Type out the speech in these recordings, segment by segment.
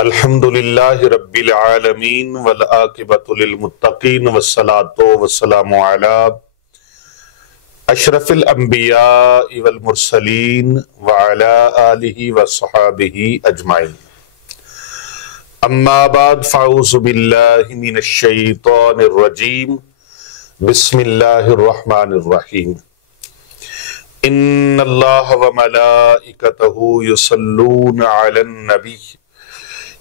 الحمدللہ رب العالمین والعاقبۃ للمتقین والصلاۃ والسلام علی اشرف الانبیاء والمرسلین وعلی آلہ وصحابہ اجمعین اما بعد فاعوذ باللہ من الشیطان الرجیم بسم اللہ الرحمن الرحیم ان اللہ وملائکتہ یصلون علی النبی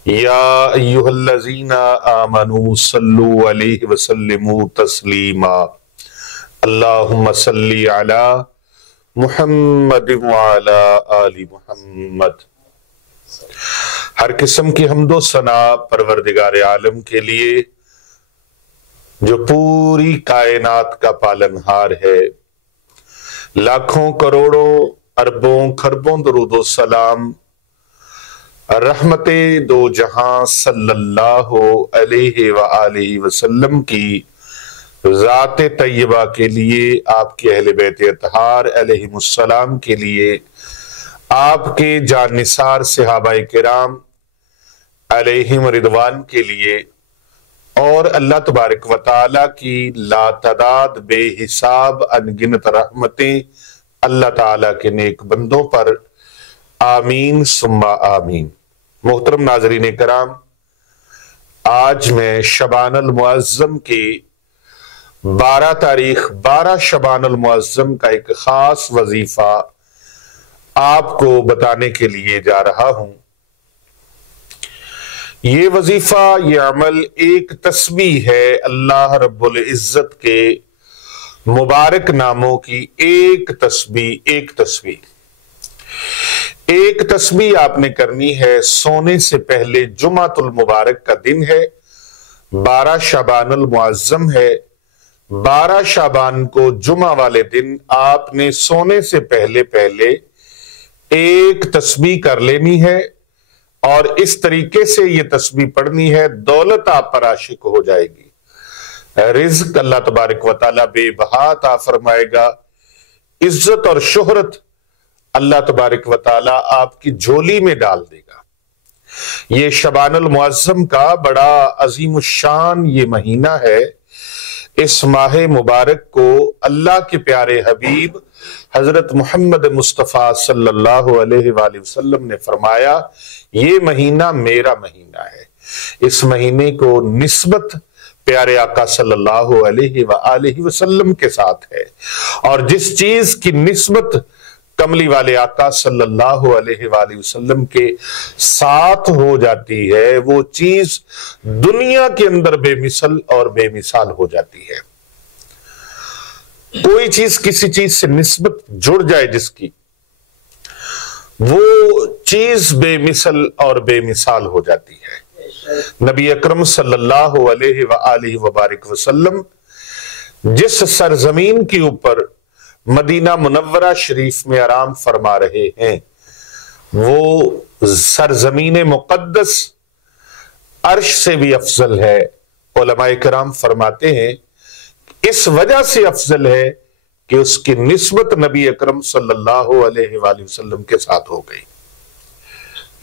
یا ایہا الذین آمنوا صلوا علیہ وسلموا تسلیما اللہم صلی علی محمد وعلی آل محمد۔ ہر قسم کی حمد و ثنا پروردگار عالم کے لیے جو پوری کائنات کا پالنہار ہے۔ لاکھوں کروڑوں اربوں خربوں درود و سلام رحمت دو جہاں صلی اللہ علیہ وآلہ وسلم کی ذات طیبہ کے لیے، آپ کے اہل بیت اطہار علیہم السلام کے لیے، آپ کے جان نثار صحابہ کرام علیہم رضوان کے لیے، اور اللہ تبارک و تعالیٰ کی لاتعداد بے حساب انگنت رحمتیں اللہ تعالیٰ کے نیک بندوں پر آمین ثم آمین۔ محترم ناظرین کرام، آج میں شعبان المعظم کی 12 شعبان المعظم کا ایک خاص وظیفہ آپ کو بتانے کے لیے جا رہا ہوں۔ یہ وظیفہ، یہ عمل ایک تسبیح ہے اللہ رب العزت کے مبارک ناموں کی ایک تسبیح آپ نے کرنی ہے۔ سونے سے پہلے جمعۃ المبارک کا دن ہے، 12 شعبان المعظم ہے۔ 12 شعبان کو جمعہ والے دن آپ نے سونے سے پہلے ایک تسبیح کر لینی ہے، اور اس طریقے سے یہ تسبیح پڑھنی ہے، دولت آپ پر عاشق ہو جائے گی، رزق اللہ تبارک و تعالیٰ بے بہا عطا فرمائے گا، عزت اور شہرت اللہ تبارک و تعالیٰ آپ کی جھولی میں ڈال دے گا۔ یہ شعبان المعظم کا بڑا عظیم الشان یہ مہینہ ہے۔ اس ماہ مبارک کو اللہ کے پیارے حبیب حضرت محمد مصطفیٰ صلی اللہ علیہ وآلہ وسلم نے فرمایا، یہ مہینہ میرا مہینہ ہے۔ اس مہینے کو نسبت پیارے آقا صلی اللہ علیہ وآلہ وسلم کے ساتھ ہے، اور جس چیز کی نسبت کملی والے آقا صلی اللہ علیہ وآلہ وسلم کے ساتھ ہو جاتی ہے، وہ چیز دنیا کے اندر بے مثل اور بے مثال ہو جاتی ہے۔ کوئی چیز کسی چیز سے نسبت جڑ جائے جس کی، وہ چیز بے مثل اور بے مثال ہو جاتی ہے۔ نبی اکرم صلی اللہ علیہ وآلہ وبارک وسلم جس سرزمین کے اوپر مدینہ منورہ شریف میں آرام فرما رہے ہیں، وہ سرزمین مقدس عرش سے بھی افضل ہے۔ علماء کرام فرماتے ہیں اس وجہ سے افضل ہے کہ اس کی نسبت نبی اکرم صلی اللہ علیہ وآلہ وسلم کے ساتھ ہو گئی۔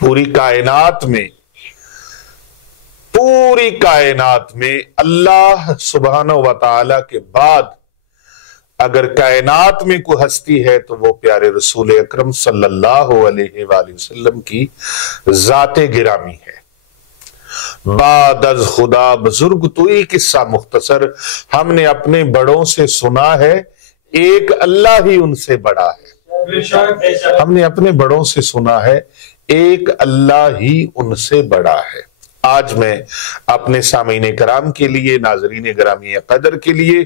پوری کائنات میں اللہ سبحانہ و تعالیٰ کے بعد اگر کائنات میں کوئی ہستی ہے تو وہ پیارے رسول اکرم صلی اللہ علیہ وآلہ وسلم کی ذات گرامی ہے۔ بعد از خدا بزرگ تو ایک قصہ مختصر ہم نے اپنے بڑوں سے سنا ہے، ایک اللہ ہی ان سے بڑا ہے۔ ہم نے اپنے بڑوں سے سنا ہے، ایک اللہ ہی ان سے بڑا ہے۔ آج میں اپنے سامعین کرام کے لیے، ناظرین گرامی قدر کے لیے،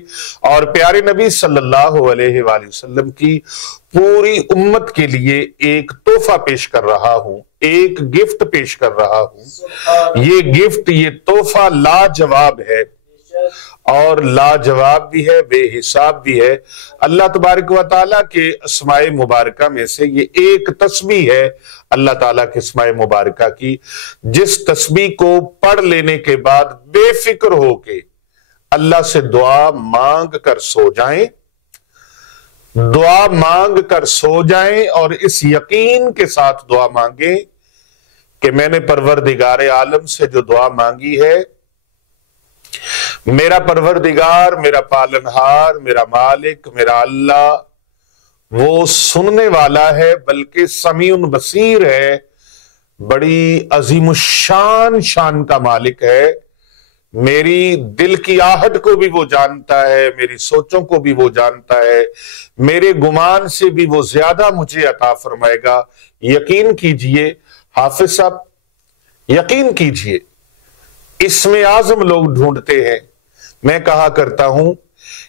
اور پیارے نبی صلی اللہ علیہ وآلہ وسلم کی پوری امت کے لیے ایک تحفہ پیش کر رہا ہوں، ایک گفٹ پیش کر رہا ہوں۔ یہ گفٹ، یہ تحفہ لاجواب ہے، اور لاجواب بھی ہے، بے حساب بھی ہے۔ اللہ تبارک و تعالیٰ کے اسماء مبارکہ میں سے یہ ایک تسبیح ہے اللہ تعالیٰ کے اسماء مبارکہ کی، جس تسبیح کو پڑھ لینے کے بعد بے فکر ہو کے اللہ سے دعا مانگ کر سو جائیں، اور اس یقین کے ساتھ دعا مانگیں کہ میں نے پروردگار عالم سے جو دعا مانگی ہے، میرا پروردگار، میرا پالنہار، میرا مالک، میرا اللہ وہ سننے والا ہے، بلکہ سمیع بصیر ہے، بڑی عظیم الشان شان کا مالک ہے، میری دل کی آہٹ کو بھی وہ جانتا ہے، میری سوچوں کو بھی وہ جانتا ہے، میرے گمان سے بھی وہ زیادہ مجھے عطا فرمائے گا۔ یقین کیجئے حافظ صاحب، یقین کیجئے اسم اعظم لوگ ڈھونڈتے ہیں، میں کہا کرتا ہوں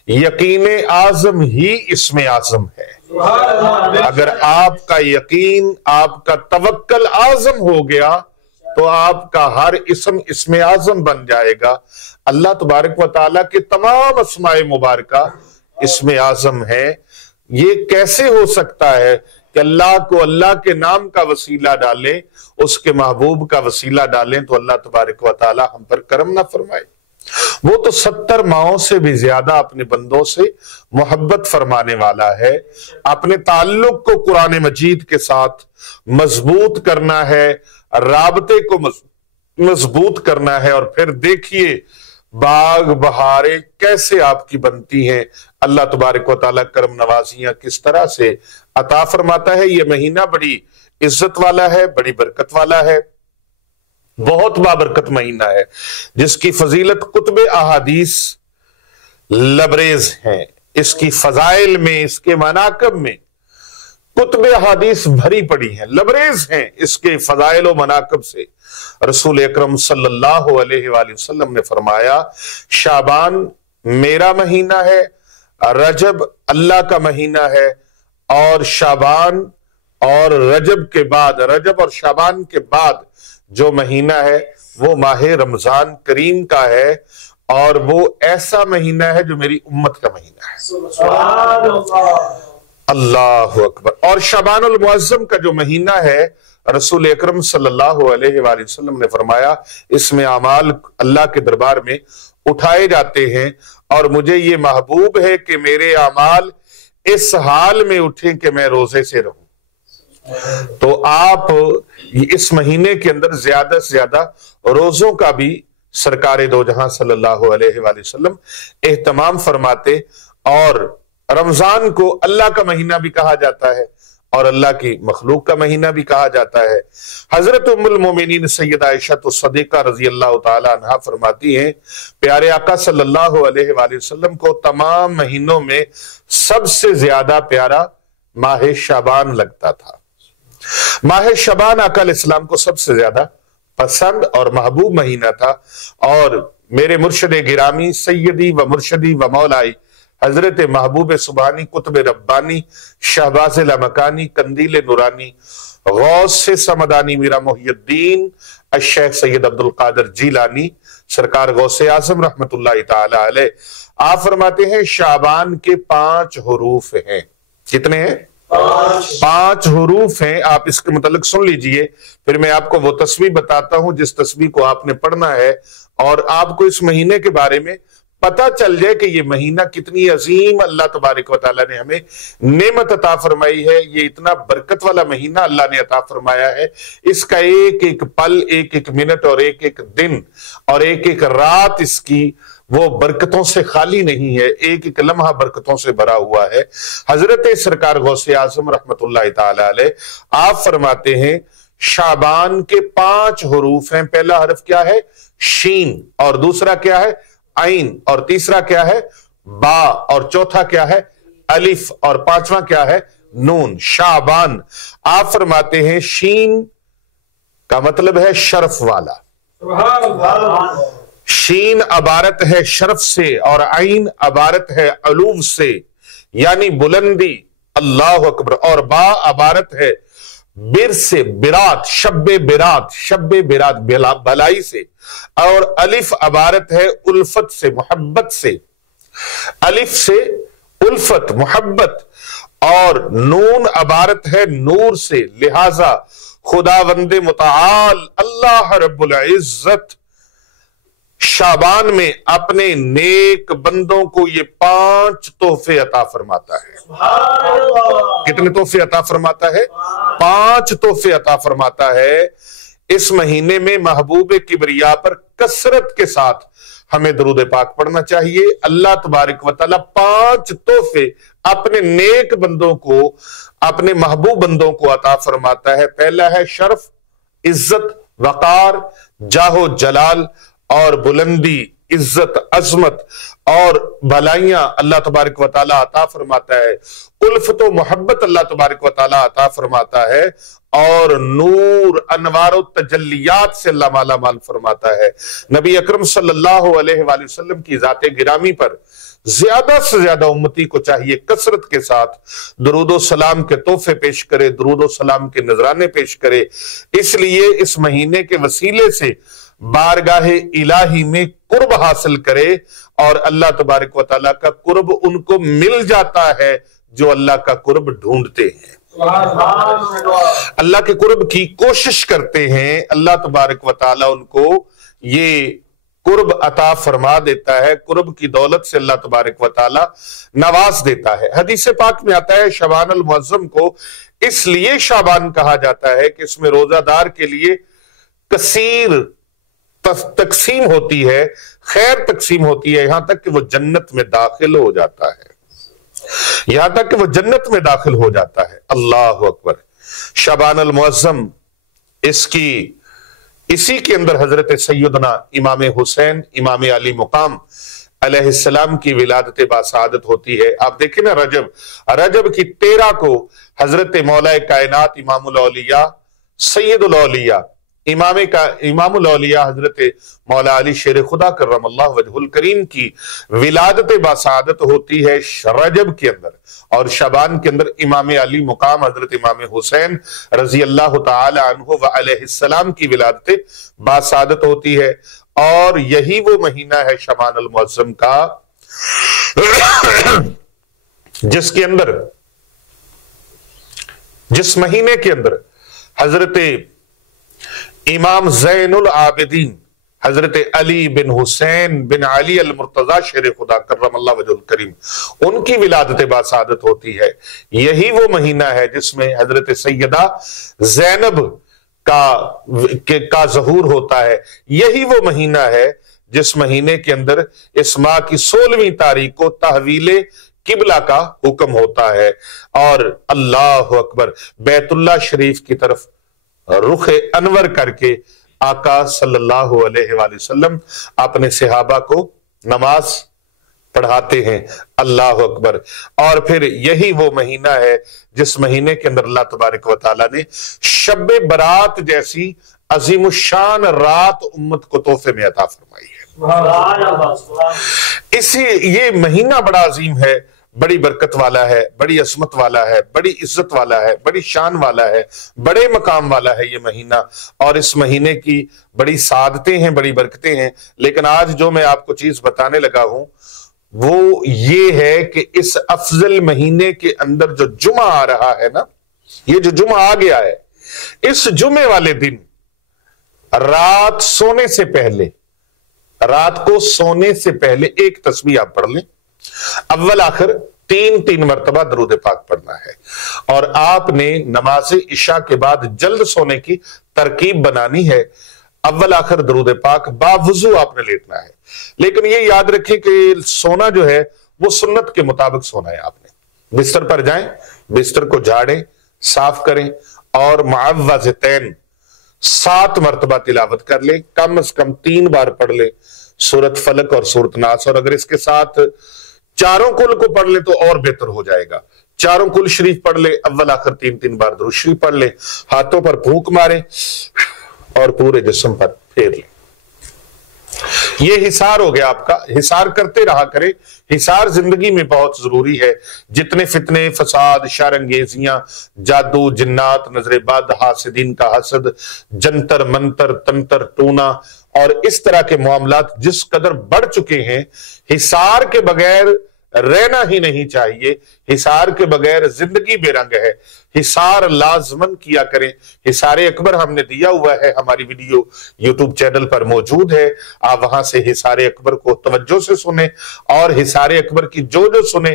یقین اعظم ہی اسم اعظم ہے۔ اگر آپ کا یقین، آپ کا توکل اعظم ہو گیا تو آپ کا ہر اسم اعظم بن جائے گا۔ اللہ تبارک و تعالیٰ کے تمام اسماء مبارکہ اسم اعظم ہے۔ یہ کیسے ہو سکتا ہے کہ اللہ کو اللہ کے نام کا وسیلہ ڈالیں، اس کے محبوب کا وسیلہ ڈالیں تو اللہ تبارک و تعالیٰ ہم پر کرم نہ فرمائے؟ وہ تو 70 ماؤں سے بھی زیادہ اپنے بندوں سے محبت فرمانے والا ہے۔ اپنے تعلق کو قرآن مجید کے ساتھ مضبوط کرنا ہے، رابطے کو مضبوط کرنا ہے، اور پھر دیکھیے باغ بہاریں کیسے آپ کی بنتی ہیں، اللہ تبارک و تعالیٰ کرم نوازیاں کس طرح سے عطا فرماتا ہے۔ یہ مہینہ بڑی عزت والا ہے، بڑی برکت والا ہے، بہت بابرکت مہینہ ہے، جس کی فضیلت کتب احادیث لبریز ہیں۔ اس کی فضائل میں، اس کے مناقب میں کتب احادیث بھری پڑی ہیں، لبریز ہیں اس کے فضائل و مناقب سے۔ رسول اکرم صلی اللہ علیہ وآلہ وسلم نے فرمایا شعبان میرا مہینہ ہے، رجب اللہ کا مہینہ ہے، اور شعبان اور رجب کے بعد، رجب اور شعبان کے بعد جو مہینہ ہے وہ ماہ رمضان کریم کا ہے، اور وہ ایسا مہینہ ہے جو میری امت کا مہینہ ہے۔ سبحان اللہ اکبر۔ اور شعبان المعظم کا جو مہینہ ہے، رسول اکرم صلی اللہ علیہ وآلہ وسلم نے فرمایا اس میں اعمال اللہ کے دربار میں اٹھائے جاتے ہیں، اور مجھے یہ محبوب ہے کہ میرے اعمال اس حال میں اٹھیں کہ میں روزے سے رہوں۔ تو آپ اس مہینے کے اندر زیادہ سے زیادہ روزوں کا بھی سرکار دو جہاں صلی اللہ علیہ وآلہ وسلم اہتمام فرماتے، اور رمضان کو اللہ کا مہینہ بھی کہا جاتا ہے اور اللہ کی مخلوق کا مہینہ بھی کہا جاتا ہے۔ حضرت ام المومنین سیدہ عائشہ الصدیقہ رضی اللہ تعالی عنہا فرماتی ہیں پیارے آقا صلی اللہ علیہ وآلہ وسلم کو تمام مہینوں میں سب سے زیادہ پیارا ماہ شعبان لگتا تھا۔ ماہ شعبان آقا علیہ السلام کو سب سے زیادہ پسند اور محبوب مہینہ تھا، اور میرے مرشد گرامی سیدی و مرشدی و مولائی حضرت محبوب سبحانی قطب ربانی شہباز لامکانی قندیل نورانی غوث سمدانی میرا محی الدین الشیخ سید عبدالقادر جیلانی سرکار غوث اعظم رحمت اللہ تعالی علیہ، آپ فرماتے ہیں شعبان کے 5 حروف ہیں۔ کتنے ہیں؟ 5 حروف ہیں۔ آپ اس کے متعلق سن لیجئے، پھر میں آپ کو وہ تسبیح بتاتا ہوں جس تسبیح کو آپ نے پڑھنا ہے، اور آپ کو اس مہینے کے بارے میں پتہ چل جائے کہ یہ مہینہ کتنی عظیم اللہ تبارک و تعالیٰ نے ہمیں نعمت عطا فرمائی ہے۔ یہ اتنا برکت والا مہینہ اللہ نے عطا فرمایا ہے، اس کا ایک ایک پل، ایک ایک منٹ اور ایک ایک دن اور ایک ایک رات اس کی وہ برکتوں سے خالی نہیں ہے، ایک ایک لمحہ برکتوں سے بھرا ہوا ہے۔ حضرت سرکار غوث اعظم رحمت اللہ تعالی علیہ آپ فرماتے ہیں شعبان کے 5 حروف ہیں۔ پہلا حرف کیا ہے؟ شین، اور دوسرا کیا ہے؟ عین، اور تیسرا کیا ہے؟ با، اور چوتھا کیا ہے؟ الف، اور 5واں کیا ہے؟ نون۔ شعبان آپ فرماتے ہیں شین کا مطلب ہے شرف والا، شین عبارت ہے شرف سے، اور عین عبارت ہے علو سے یعنی بلندی، اللہ اکبر، اور با عبارت ہے بر سے، برات، شب برات بھلائی سے، اور الف عبارت ہے الفت سے، محبت سے، الف سے الفت محبت، اور نون عبارت ہے نور سے، لہذا خداوند متعال اللہ رب العزت شعبان میں اپنے نیک بندوں کو یہ 5 تحفے عطا فرماتا ہے۔ کتنے تحفے عطا فرماتا ہے؟ 5 تحفے عطا فرماتا ہے۔ اس مہینے میں محبوب کبریا پر کثرت کے ساتھ ہمیں درود پاک پڑھنا چاہیے۔ اللہ تبارک و تعالیٰ 5 تحفے اپنے نیک بندوں کو، اپنے محبوب بندوں کو عطا فرماتا ہے۔ پہلا ہے شرف، عزت، وقار، جاہ و جلال اور بلندی، عزت، عظمت اور بھلائیاں اللہ تبارک و تعالیٰ عطا فرماتا ہے۔ الفت و محبت اللہ تبارک و تعالیٰ عطا فرماتا ہے، اور نور، انوار و تجلیات سے اللہ مالا مال فرماتا ہے۔ نبی اکرم صلی اللہ علیہ وآلہ وسلم کی ذات گرامی پر زیادہ سے زیادہ امتی کو چاہیے کثرت کے ساتھ درود و سلام کے تحفے پیش کرے، درود و سلام کے نذرانے پیش کرے۔ اس لیے اس مہینے کے وسیلے سے بارگاہ الہی میں قرب حاصل کرے، اور اللہ تبارک و تعالیٰ کا قرب ان کو مل جاتا ہے جو اللہ کا قرب ڈھونڈتے ہیں، اللہ کے قرب کی کوشش کرتے ہیں۔ اللہ تبارک و تعالیٰ ان کو یہ قرب عطا فرما دیتا ہے، قرب کی دولت سے اللہ تبارک و تعالیٰ نواز دیتا ہے۔ حدیث پاک میں آتا ہے شعبان المعظم کو اس لیے شعبان کہا جاتا ہے کہ اس میں روزہ دار کے لیے کثیر تقسیم ہوتی ہے، خیر تقسیم ہوتی ہے، یہاں تک کہ وہ جنت میں داخل ہو جاتا ہے، یہاں تک کہ وہ جنت میں داخل ہو جاتا ہے۔ اللہ اکبر۔ شعبان المعظم، اسی کے اندر حضرت سیدنا امام حسین امام علی مقام علیہ السلام کی ولادت باسعادت ہوتی ہے۔ آپ دیکھیں نا، رجب کی 13 کو حضرت مولا کائنات امام الاولیاء سید الاولیاء امام الاولیاء حضرت مولا علی شیر خدا کرم اللہ وجہ الکریم کی ولادت باسعادت ہوتی ہے رجب کے اندر، اور شعبان کے اندر امام علی مقام حضرت امام حسین رضی اللہ تعالی عنہ و علیہ السلام کی ولادت باسعادت ہوتی ہے۔ اور یہی وہ مہینہ ہے شعبان المعظم کا جس مہینے کے اندر حضرت امام زین العابدین حضرت علی بن حسین بن علی المرتضی شیر خدا کرم اللہ وجہ الکریم ان کی ولادت باسعادت ہوتی ہے۔ یہی وہ مہینہ ہے جس میں حضرت سیدہ زینب کا ظہور ہوتا ہے۔ یہی وہ مہینہ ہے جس مہینے کے اندر اس ماہ کی 16ویں تاریخ کو تحویل قبلہ کا حکم ہوتا ہے، اور اللہ اکبر، بیت اللہ شریف کی طرف رخ انور کر کے آقا صلی اللہ علیہ وآلہ وسلم اپنے صحابہ کو نماز پڑھاتے ہیں۔ اللہ اکبر۔ اور پھر یہی وہ مہینہ ہے جس مہینے کے اندر اللہ تبارک و تعالیٰ نے شب برات جیسی عظیم الشان رات امت کو تحفے میں عطا فرمائی ہے۔ یہ مہینہ بڑا عظیم ہے، بڑی برکت والا ہے، بڑی عظمت والا ہے، بڑی عزت والا ہے، بڑی شان والا ہے، بڑے مقام والا ہے یہ مہینہ، اور اس مہینے کی بڑی سعادتیں ہیں، بڑی برکتیں ہیں۔ لیکن آج جو میں آپ کو چیز بتانے لگا ہوں وہ یہ ہے کہ اس افضل مہینے کے اندر جو جمعہ آ رہا ہے نا، یہ جو جمعہ آ گیا ہے، اس جمعے والے دن رات کو سونے سے پہلے ایک تسبیح آپ پڑھ لیں، اول آخر 3 مرتبہ درود پاک پڑھنا ہے، اور آپ نے نماز عشاء کے بعد جلد سونے کی ترکیب بنانی ہے۔ اول آخر درود پاک باوضو آپ نے لیٹنا ہے، لیکن یہ یاد رکھیں کہ سونا جو ہے وہ سنت کے مطابق سونا ہے۔ آپ نے بستر پر جائیں، بستر کو جھاڑیں، صاف کریں، اور معوذتین 7 مرتبہ تلاوت کر لیں، کم از کم 3 بار پڑھ لیں، سورت فلق اور سورت ناس، اور اگر اس کے ساتھ چاروں کل کو پڑھ لیں تو اور بہتر ہو جائے گا۔ چاروں کل شریف پڑھ لیں، اول آخر 3 بار درود شریف پڑھ لیں، ہاتھوں پر پھونک ماریں اور پورے جسم پر پھیر لیں۔ یہ حصار ہو گیا آپ کا۔ حصار کرتے رہا کریں، حصار زندگی میں بہت ضروری ہے۔ جتنے فتنے، فساد، شر انگیزیاں، جادو، جنات، نظر بد، حاسدین کا حسد، جنتر منتر، تنتر ٹونا اور اس طرح کے معاملات جس قدر بڑھ چکے ہیں، حصار کے بغیر رہنا ہی نہیں چاہیے۔ حصار کے بغیر زندگی بے رنگ ہے۔ حصار لازمن کیا کریں۔ حصار اکبر ہم نے دیا ہوا ہے، ہماری ویڈیو یوٹیوب چینل پر موجود ہے، آپ وہاں سے حصار اکبر کو توجہ سے سنیں، اور حصار اکبر کی جو سنیں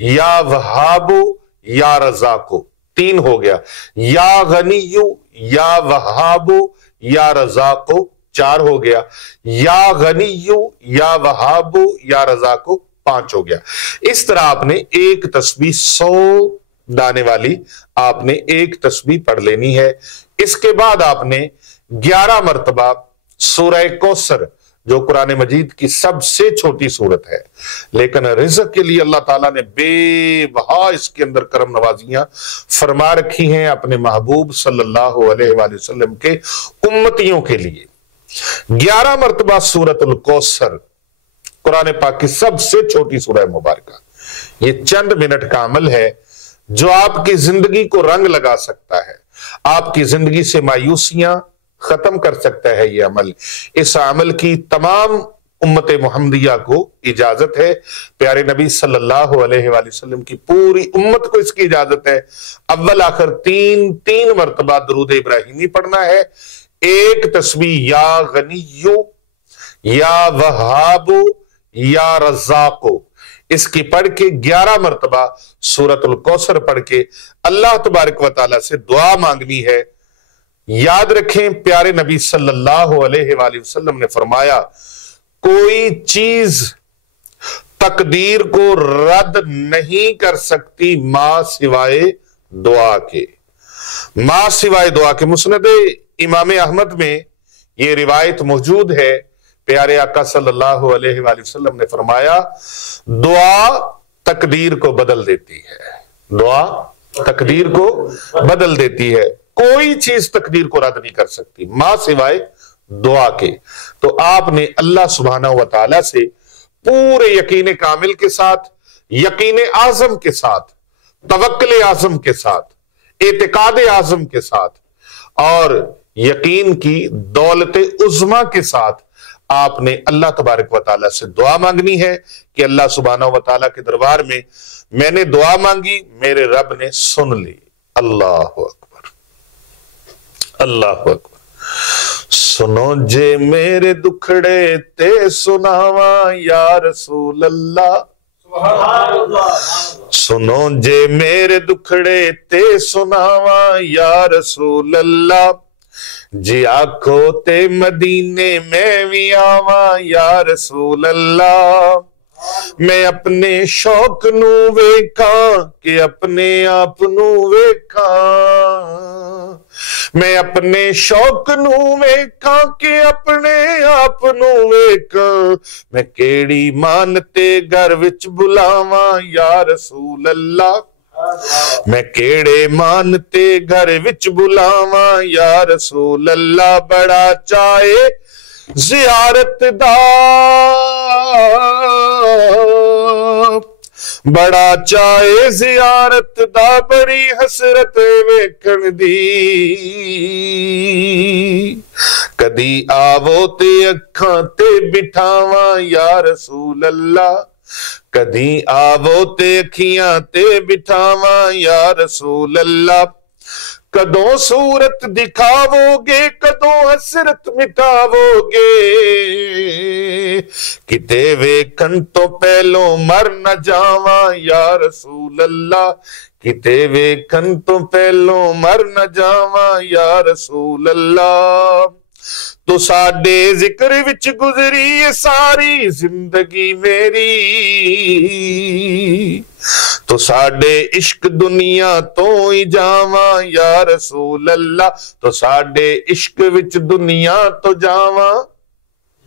یا وہابو یا رزاقو، 3 ہو گیا، یا غنیو یا وہابو یا رزاقو 4 ہو گیا، یا غنیو یا وہابو یا رزاقو 5 ہو گیا۔ اس طرح آپ نے ایک تسبیح 100 دانے والی آپ نے ایک تسبیح پڑھ لینی ہے۔ اس کے بعد آپ نے 11 مرتبہ سورہ کوثر، جو قرآن مجید کی سب سے چھوٹی سورت ہے، لیکن رزق کے لیے اللہ تعالیٰ نے بے بہا اس کے اندر کرم نوازیاں فرما رکھی ہیں اپنے محبوب صلی اللہ علیہ وآلہ وسلم کے امتیوں کے لیے۔ 11 مرتبہ سورۃ الکوثر قرآن پاک کی سب سے چھوٹی سورہ مبارکہ، یہ چند منٹ کا عمل ہے جو آپ کی زندگی کو رنگ لگا سکتا ہے، آپ کی زندگی سے مایوسیاں ختم کر سکتا ہے یہ عمل۔ اس عمل کی تمام امت محمدیہ کو اجازت ہے، پیارے نبی صلی اللہ علیہ وآلہ وسلم کی پوری امت کو اس کی اجازت ہے۔ اول آخر 3 مرتبہ درود ابراہیمی پڑھنا ہے، ایک تسبیح یا غنیو یا وہابو یا رزاقو اس کی پڑھ کے 11 مرتبہ سورۃ الکوثر پڑھ کے اللہ تبارک و تعالیٰ سے دعا مانگنی ہے۔ یاد رکھیں پیارے نبی صلی اللہ علیہ وآلہ وسلم نے فرمایا، کوئی چیز تقدیر کو رد نہیں کر سکتی ماں سوائے دعا کے، ماں سوائے دعا کے۔ مسند امام احمد میں یہ روایت موجود ہے، پیارے آقا صلی اللہ علیہ وآلہ وسلم نے فرمایا، دعا تقدیر کو بدل دیتی ہے، دعا تقدیر کو بدل دیتی ہے، کوئی چیز تقدیر کو رد نہیں کر سکتی ماں سوائے دعا کے۔ تو آپ نے اللہ سبحانہ و تعالیٰ سے پورے یقین کامل کے ساتھ، یقین اعظم کے ساتھ، توکل اعظم کے ساتھ، اعتقاد اعظم کے ساتھ اور یقین کی دولت عظمیٰ کے ساتھ آپ نے اللہ تبارک و تعالیٰ سے دعا مانگنی ہے کہ اللہ سبحانہ و تعالیٰ کے دربار میں نے دعا مانگی، میرے رب نے سن لی۔ اللہ اکبر، اللہ اکبر۔ سنو جے میرے دکھڑے تے سناواں یا رسول اللہ، سنو جے میرے دکھڑے تے سناواں یا رسول اللہ، جی آکھو تے مدینے میں بھی آواں یا رسول اللہ، میں اپنے شوق نو ویکھاں کہ اپنے آپ نو ویکھاں، میں اپنے شوق نو ویکھاں کہ اپنے آپ نو ویکھاں، میں کیڑی مان تے گھر وچ بلاواں یا رسول اللہ، میں کیڑے مان تے گھر وچ بلاواں یا رسول اللہ، بڑا چاہے زیارت دا، بڑا چاہے زیارت دا، بڑی حسرت ویکھن دی، کدی آوو تے اکھاں تے بٹھاواں یا رسول اللہ، کدی آوو تے اکھیاں تے بٹھاواں یا رسول اللہ، کدوں صورت دکھاو گے کدوں حسرت مٹاو گے، کتے ویکھن تو پہلو مر نہ جاواں یا رسول اللہ، کتے ویکھن تو پہلو مر نہ جاواں یا رسول اللہ، تو ساڈے ذکر وچ گزری ساری زندگی میری، تو ساڈے عشق دنیا تو ہی جاواں یا رسول اللہ، تو ساڈے عشق وچ دنیا تو جاواں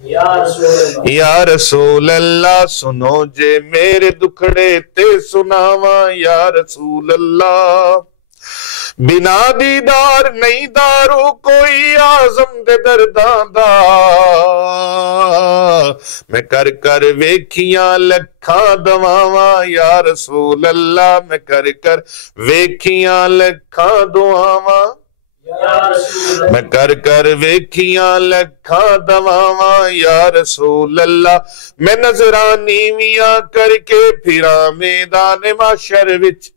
یا رسول اللہ، سنو جے میرے دکھڑے تے سناواں یا رسول اللہ، بنا دیدار نہیں دارو کوئی اعظم دے درداں دا، میں کر کر ویکھیاں لکھاں دعاواں یا رسول اللہ، میں کر کر ویکھیاں لکھاں دعاواں، میں کر کر ویکھیاں لکھاں دعاواں یا رسول اللہ، میں نظراں نیویاں کر کے پھراں میدان محشر وچ،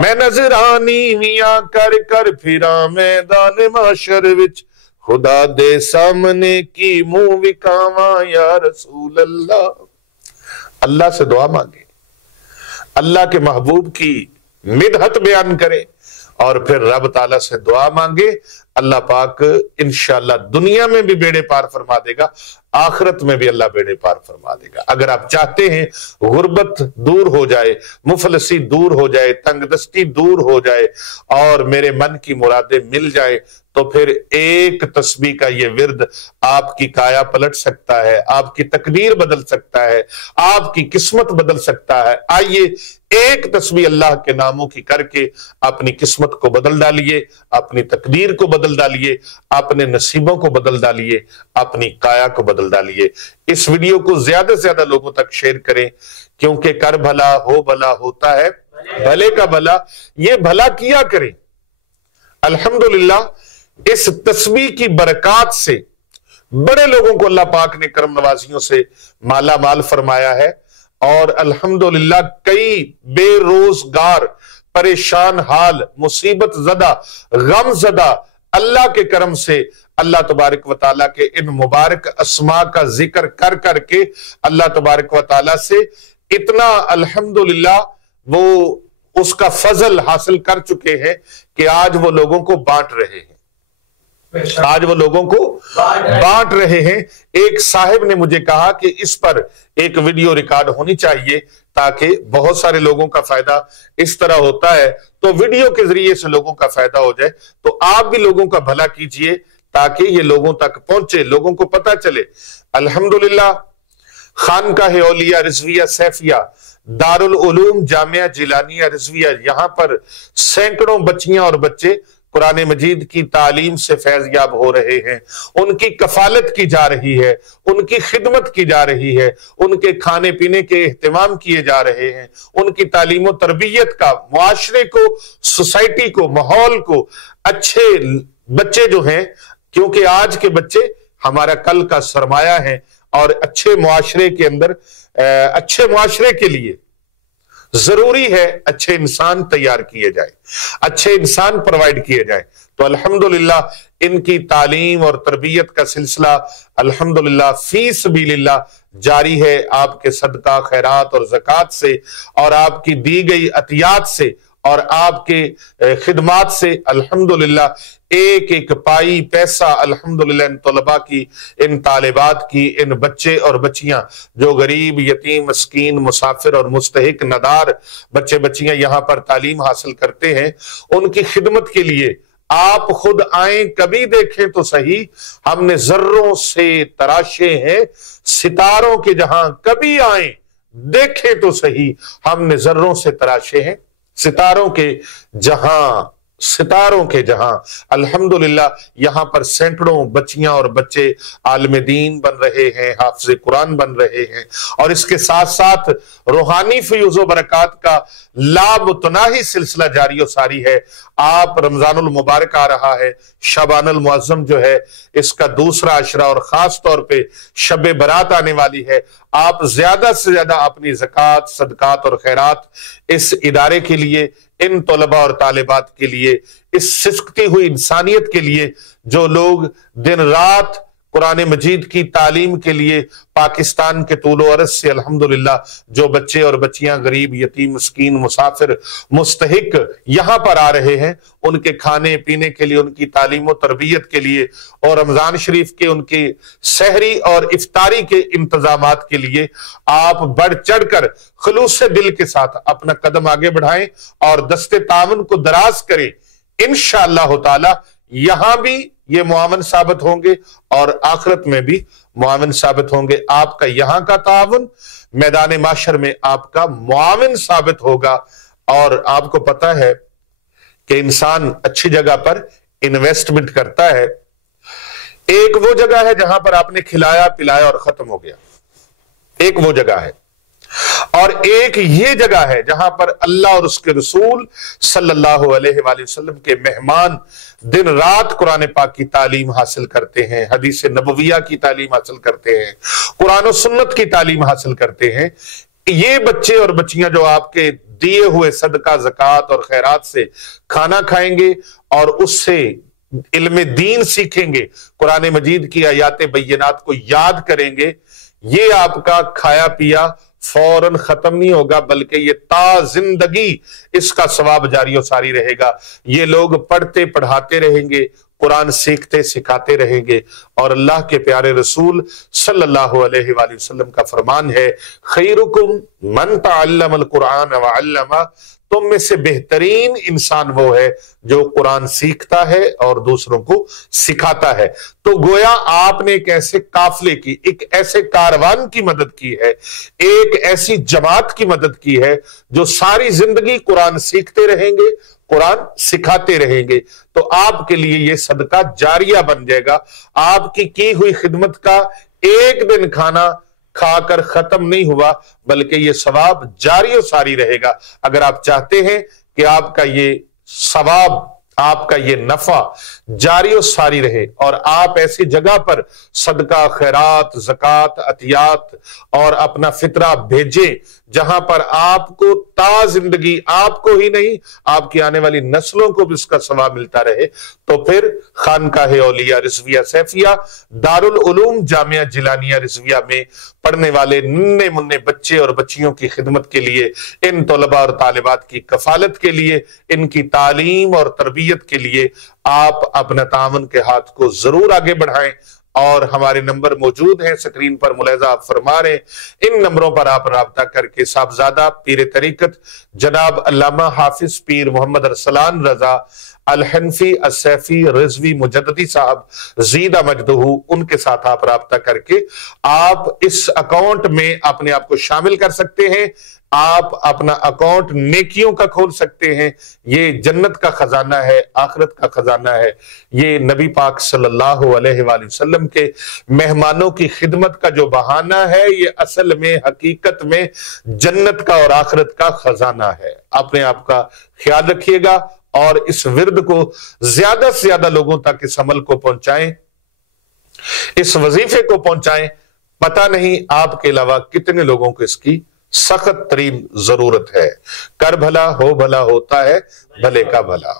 میں نظراں نیویاں کر کر پھراں میدان محشر وچ، خدا دے سامنے کی منہ وکھاواں یا رسول اللہ۔ اللہ سے دعا مانگے، اللہ کے محبوب کی مدحت بیان کریں اور پھر رب تعالیٰ سے دعا مانگے. اللہ پاک انشاءاللہ دنیا میں بھی بیڑے پار فرما دے گا, آخرت میں بھی اللہ بیڑے پار فرما دے گا. اگر آپ چاہتے ہیں غربت دور ہو جائے, مفلسی دور ہو جائے, تنگ دستی دور ہو جائے اور میرے من کی مرادیں مل جائے, تو پھر ایک تسبیح کا یہ ورد آپ کی کایا پلٹ سکتا ہے, آپ کی تقدیر بدل سکتا ہے, آپ کی قسمت بدل سکتا ہے. آئیے ایک تسبیح اللہ کے ناموں کی کر کے اپنی قسمت کو بدل ڈالیے, اپنی تقدیر کو بدل ڈالیے, اپنے نصیبوں کو بدل ڈالیے, اپنی کایا کو بدل ڈالیے. اس ویڈیو کو زیادہ سے زیادہ لوگوں تک شیئر کریں, کیونکہ کر بھلا ہو بھلا ہوتا ہے بھلے کا بھلا. یہ بھلا کیا کریں. الحمدللہ اس تسبیح کی برکات سے بڑے لوگوں کو اللہ پاک نے کرم نوازیوں سے مالا مال فرمایا ہے, اور الحمدللہ کئی بے روزگار, پریشان حال, مصیبت زدہ, غم زدہ اللہ کے کرم سے اللہ تبارک و تعالیٰ کے ان مبارک اسماء کا ذکر کر کر کے اللہ تبارک و تعالیٰ سے اتنا الحمدللہ وہ اس کا فضل حاصل کر چکے ہیں کہ آج وہ لوگوں کو بانٹ رہے ہیں. آج وہ لوگوں کو بانٹ رہے ہیں. ایک صاحب نے مجھے کہا کہ اس پر ایک ویڈیو ریکارڈ ہونی چاہیے تاکہ بہت سارے لوگوں کا فائدہ اس طرح ہوتا ہے, تو ویڈیو کے ذریعے سے لوگوں کا فائدہ ہو جائے. تو آپ بھی لوگوں کا بھلا کیجئے تاکہ یہ لوگوں تک پہنچے, لوگوں کو پتہ چلے. الحمدللہ خانقاہ اولیاء رضویہ سیفیہ دارالعلوم جامعہ جیلانیہ رضویہ, یہاں پر سینکڑوں بچیاں اور بچے قرآن مجید کی تعلیم سے فیض یاب ہو رہے ہیں. ان کی کفالت کی جا رہی ہے, ان کی خدمت کی جا رہی ہے, ان کے کھانے پینے کے اہتمام کیے جا رہے ہیں, ان کی تعلیم و تربیت کا معاشرے کو, سوسائٹی کو, ماحول کو, اچھے بچے جو ہیں, کیونکہ آج کے بچے ہمارا کل کا سرمایہ ہیں, اور اچھے معاشرے کے اندر اچھے معاشرے کے لیے ضروری ہے اچھے انسان تیار کیے جائے, اچھے انسان پروائیڈ کیے جائے. تو الحمدللہ ان کی تعلیم اور تربیت کا سلسلہ الحمدللہ فی سبیل اللہ جاری ہے, آپ کے صدقہ خیرات اور زکوٰۃ سے, اور آپ کی دی گئی عطیات سے, اور آپ کے خدمات سے. الحمدللہ ایک ایک پائی پیسہ الحمدللہ ان طلباء کی, ان طالبات کی, ان بچے اور بچیاں جو غریب, یتیم, مسکین, مسافر اور مستحق ندار بچے بچیاں یہاں پر تعلیم حاصل کرتے ہیں, ان کی خدمت کے لیے آپ خود آئیں, کبھی دیکھیں تو صحیح. ہم نے ذروں سے تراشے ہیں ستاروں کے جہاں, کبھی آئیں دیکھیں تو صحیح. ہم نے ذروں سے تراشے ہیں ستاروں کے جہاں, ستاروں کے جہاں. الحمدللہ یہاں پر سینکڑوں بچیاں اور بچے عالم دین بن رہے ہیں, حافظ قرآن بن رہے ہیں, اور اس کے ساتھ ساتھ روحانی فیوز و برکات کا لامتناہی سلسلہ جاری و ساری ہے. آپ رمضان المبارک آ رہا ہے, شعبان المعظم جو ہے اس کا دوسرا عشرہ, اور خاص طور پہ شب برات آنے والی ہے. آپ زیادہ سے زیادہ اپنی زکوٰۃ, صدقات اور خیرات اس ادارے کے لیے, ان طلباء اور طالبات کے لیے, اس سسکتی ہوئی انسانیت کے لیے جو لوگ دن رات قرآن مجید کی تعلیم کے لیے پاکستان کے طول و عرض سے الحمدللہ جو بچے اور بچیاں غریب, یتیم, مسکین, مسافر, مستحق یہاں پر آ رہے ہیں, ان کے کھانے پینے کے لیے, ان کی تعلیم و تربیت کے لیے, اور رمضان شریف کے ان کی سحری اور افطاری کے انتظامات کے لیے آپ بڑھ چڑھ کر خلوص دل کے ساتھ اپنا قدم آگے بڑھائیں اور دست تعاون کو دراز کریں. انشاءاللہ تعالی یہاں بھی یہ معاون ثابت ہوں گے اور آخرت میں بھی معاون ثابت ہوں گے. آپ کا یہاں کا تعاون میدان معاشر میں آپ کا معاون ثابت ہوگا. اور آپ کو پتا ہے کہ انسان اچھی جگہ پر انویسٹمنٹ کرتا ہے. ایک وہ جگہ ہے جہاں پر آپ نے کھلایا پلایا اور ختم ہو گیا, ایک وہ جگہ ہے, اور ایک یہ جگہ ہے جہاں پر اللہ اور اس کے رسول صلی اللہ علیہ وآلہ وسلم کے مہمان دن رات قرآن پاک کی تعلیم حاصل کرتے ہیں, حدیث نبویہ کی تعلیم حاصل کرتے ہیں, قرآن و سنت کی تعلیم حاصل کرتے ہیں. یہ بچے اور بچیاں جو آپ کے دیے ہوئے صدقہ, زکوٰۃ اور خیرات سے کھانا کھائیں گے اور اس سے علم دین سیکھیں گے, قرآن مجید کی آیات بینات کو یاد کریں گے, یہ آپ کا کھایا پیا فوراً ختم نہیں ہوگا، بلکہ یہ تا زندگی اس کا ثواب جاری و ساری رہے گا۔ یہ لوگ پڑھتے پڑھاتے رہیں گے، قرآن سیکھتے سکھاتے رہیں گے، اور اللہ کے پیارے رسول صلی اللہ علیہ وآلہ وسلم کا فرمان ہے، خیرکم من تعلم القرآن وعلمہ، تم میں سے بہترین انسان وہ ہے جو قرآن سیکھتا ہے اور دوسروں کو سکھاتا ہے۔ تو گویا آپ نے ایک ایسے قافلے کی، ایک ایسے کاروان کی مدد کی ہے، ایک ایسی جماعت کی مدد کی ہے جو ساری زندگی قرآن سیکھتے رہیں گے، قرآن سکھاتے رہیں گے۔ تو آپ کے لیے یہ صدقہ جاریہ بن جائے گا۔ آپ کی ہوئی خدمت کا ایک دن کھانا کھا کر ختم نہیں ہوا، بلکہ یہ ثواب جاری و ساری رہے گا۔ اگر آپ چاہتے ہیں کہ آپ کا یہ ثواب، آپ کا یہ نفع جاری و ساری رہے، اور آپ ایسی جگہ پر صدقہ، خیرات، زکوٰۃ، عطیات اور اپنا فطرہ بھیجیں جہاں پر آپ کو تا زندگی، آپ کو ہی نہیں آپ کی آنے والی نسلوں کو بھی اس کا ثواب ملتا رہے، تو پھر خانقاہ اولیاء رضویہ سیفیہ دارالعلوم جامعہ جیلانیہ رضویہ میں پڑھنے والے ننھے منھے بچے اور بچیوں کی خدمت کے لیے، ان طلباء اور طالبات کی کفالت کے لیے، ان کی تعلیم اور تربیت کے لیے آپ اپنا تعاون کے ہاتھ کو ضرور آگے بڑھائیں۔ اور ہمارے نمبر موجود ہیں سکرین پر، ملاحظہ آپ فرما رہے ہیں، ان نمبروں پر آپ رابطہ کر کے صاحبزادہ پیر طریقت جناب علامہ حافظ پیر محمد ارسلان رضا الحنفی السیفی رضوی مجددی صاحب زیدہ مجدہ، ان کے ساتھ آپ رابطہ کر کے آپ اس اکاؤنٹ میں اپنے آپ کو شامل کر سکتے ہیں۔ آپ اپنا اکاؤنٹ نیکیوں کا کھول سکتے ہیں۔ یہ جنت کا خزانہ ہے، آخرت کا خزانہ ہے۔ یہ نبی پاک صلی اللہ علیہ وآلہ وسلم کے مہمانوں کی خدمت کا جو بہانہ ہے، یہ اصل میں حقیقت میں جنت کا اور آخرت کا خزانہ ہے۔ اپنے آپ کا خیال رکھیے گا اور اس ورد کو زیادہ سے زیادہ لوگوں تک اس عمل کو پہنچائیں، اس وظیفے کو پہنچائیں۔ پتہ نہیں آپ کے علاوہ کتنے لوگوں کو اس کی سخت ترین ضرورت ہے۔ کر بھلا ہو بھلا ہوتا ہے بھلے کا بھلا۔